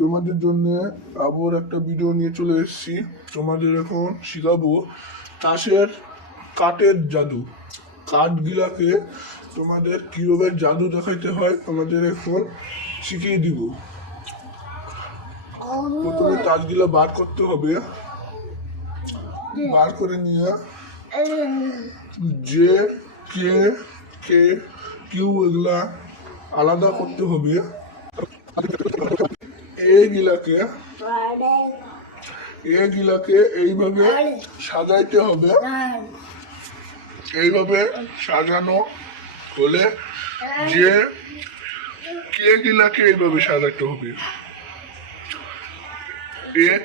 তোমাদের জন্য আবার একটা ভিডিও নিয়ে চলে এসেছি। তোমাদের এখন শিখাবো তাসের কাঠের জাদু। কাঠগুলাকে তোমাদের কিভাবে জাদু দেখাইতে হয় তোমাদের এখন শিখিয়ে দিব। প্রথমে তাসগুলা বার করতে হবে, বার করে নিয়ে যে কে কে কিউ এগুলা আলাদা করতে হবে। এগুলাকে এইভাবে সাজাইতে হবে। এইভাবে সাজানো হলে যে কে গিলাকে এইভাবে সাজাতে হবে,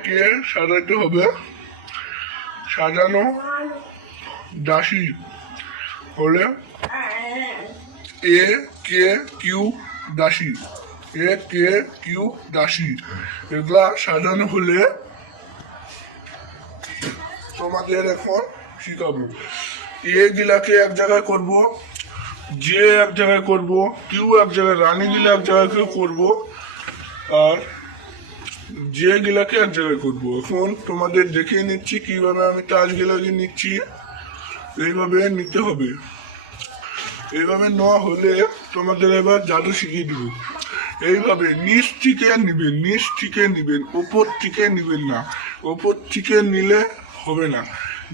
কে সাজাইতে হবে। সাজানো দাসী হলে এ কে কিউ দাসী, এ কে কিউ দাসী। এগুলা সাজানো হলে তোমাদের এখন শিখাবো। এ গিলাকে এক জায়গায় করব, যে এক জায়গায় করব, কিউ এক জায়গায়, রানী গিলা এক জায়গায় করব, আর যে গিলাকে এক জায়গায় করব। এখন তোমাদের দেখিয়ে নিচ্ছি কিভাবে আমি তাজ গিলাকে নিচ্ছি। এইভাবে নিতে হবে। এইভাবে নেওয়া হলে তোমাদের এবার জাদু শিখিয়ে দিব। এইভাবে নিচ থেকে নিবেন, নিচ থেকে নিবেন, উপর থেকে নিবেন না। উপর থেকে নিলে হবে না,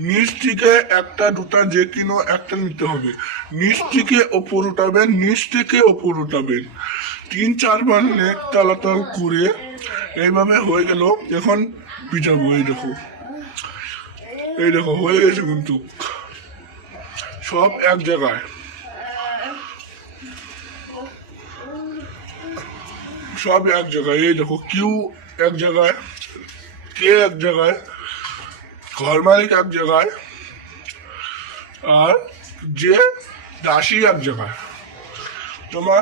নিচ থেকে একটা দুটা যে কিনো একটা নিতে হবে। নিচ থেকে ওপর উঠাবেন, নিচ থেকে ওপর উঠাবেন, 3-4 বার নেক তালাতাল করে এইভাবে হয়ে গেল। এখন পিটাবো। এই দেখো হয়ে গেছে, কিন্তু সব এক জায়গায়, সব এক জায়গায়। এই দেখো কিউ এক জায়গায়, কে এক জায়গায়, ঘর মালিক এক জায়গায়, আর যে দাসী এক জায়গায়। তোমার